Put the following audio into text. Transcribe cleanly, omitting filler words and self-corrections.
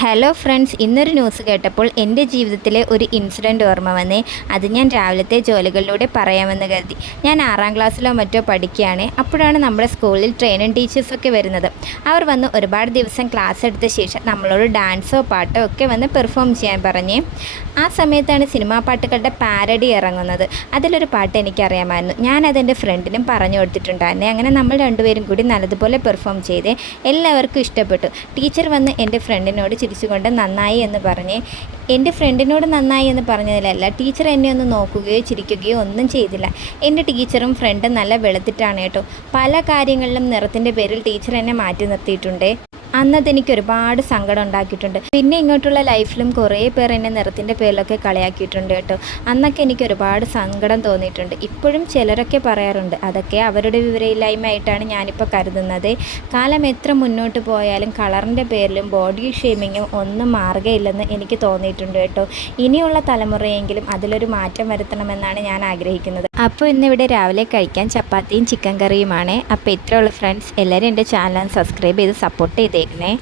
Hello friends, ഇന്നൊരു news കേട്ടപ്പോൾ എൻ്റെ ജീവിതത്തിലെ ഒരു ഇൻസിഡൻറ്റ് ഓർമ്മ വന്നേ. അത് ഞാൻ രാവിലത്തെ ജോലികളിലൂടെ പറയാമെന്ന് കരുതി. ഞാൻ 6ാം ക്ലാസ്സിലോ മറ്റോ പഠിക്കുകയാണ്. അപ്പോഴാണ് നമ്മുടെ സ്കൂളിൽ ട്രെയിനിങ് ടീച്ചേഴ്സൊക്കെ വരുന്നത്. അവർ വന്ന് ഒരുപാട് ദിവസം ക്ലാസ് എടുത്ത ശേഷം നമ്മളോട് ഡാൻസോ പാട്ടോ ഒക്കെ വന്ന് പെർഫോം ചെയ്യാൻ പറഞ്ഞേ. ആ സമയത്താണ് സിനിമാ പാട്ടുകളുടെ പാരഡി ഇറങ്ങുന്നത്. അതിലൊരു പാട്ട് എനിക്കറിയാമായിരുന്നു. ഞാനതെൻ്റെ ഫ്രണ്ടിനും പറഞ്ഞു കൊടുത്തിട്ടുണ്ടായിരുന്നേ. അങ്ങനെ നമ്മൾ രണ്ടുപേരും കൂടി നല്ലതുപോലെ പെർഫോം ചെയ്തേ. എല്ലാവർക്കും ഇഷ്ടപ്പെട്ടു. ടീച്ചർ വന്ന് എൻ്റെ ഫ്രണ്ടിനോട് ചിരിച്ചുകൊണ്ട് നന്നായി എന്ന് പറഞ്ഞ്, എൻ്റെ ഫ്രണ്ടിനോട് നന്നായി എന്ന് പറഞ്ഞതിലല്ല, ടീച്ചർ എന്നെ ഒന്ന് നോക്കുകയോ ചിരിക്കുകയോ ഒന്നും ചെയ്തില്ല. എൻ്റെ ടീച്ചറും ഫ്രണ്ടും നല്ല വെളുത്തിട്ടാണ് കേട്ടോ. പല കാര്യങ്ങളിലും നിറത്തിൻ്റെ പേരിൽ ടീച്ചർ എന്നെ മാറ്റി നിർത്തിയിട്ടുണ്ട്. അന്നതെനിക്ക് ഒരുപാട് സങ്കടം ഉണ്ടാക്കിയിട്ടുണ്ട്. പിന്നെ ഇങ്ങോട്ടുള്ള ലൈഫിലും കുറേ പേർ എന്നെ നിറത്തിൻ്റെ പേരിലൊക്കെ കളിയാക്കിയിട്ടുണ്ട് കേട്ടോ. അന്നൊക്കെ എനിക്ക് ഒരുപാട് സങ്കടം തോന്നിയിട്ടുണ്ട്. ഇപ്പോഴും ചിലരൊക്കെ പറയാറുണ്ട്, അതൊക്കെ അവരുടെ വിവരമില്ലായ്മയായിട്ടാണ് ഞാനിപ്പോൾ കരുതുന്നത്. കാലം എത്ര മുന്നോട്ട് പോയാലും കളറിൻ്റെ പേരിലും ബോഡി ഷേമിങ്ങും ഒന്നും മാറുകയില്ലെന്ന് എനിക്ക് തോന്നിയിട്ടുണ്ട് കേട്ടോ. ഇനിയുള്ള തലമുറയെങ്കിലും അതിലൊരു മാറ്റം വരുത്തണമെന്നാണ് ഞാൻ ആഗ്രഹിക്കുന്നത്. അപ്പോൾ ഇന്നിവിടെ രാവിലെ കഴിക്കാൻ ചപ്പാത്തിയും ചിക്കൻ കറിയുമാണ്. അപ്പോൾ ഇത്രയുള്ള ഫ്രണ്ട്സ്, എല്ലാവരും എൻ്റെ ചാനൽ സബ്സ്ക്രൈബ് ചെയ്ത് സപ്പോർട്ട് ചെയ്തേക്കണേ.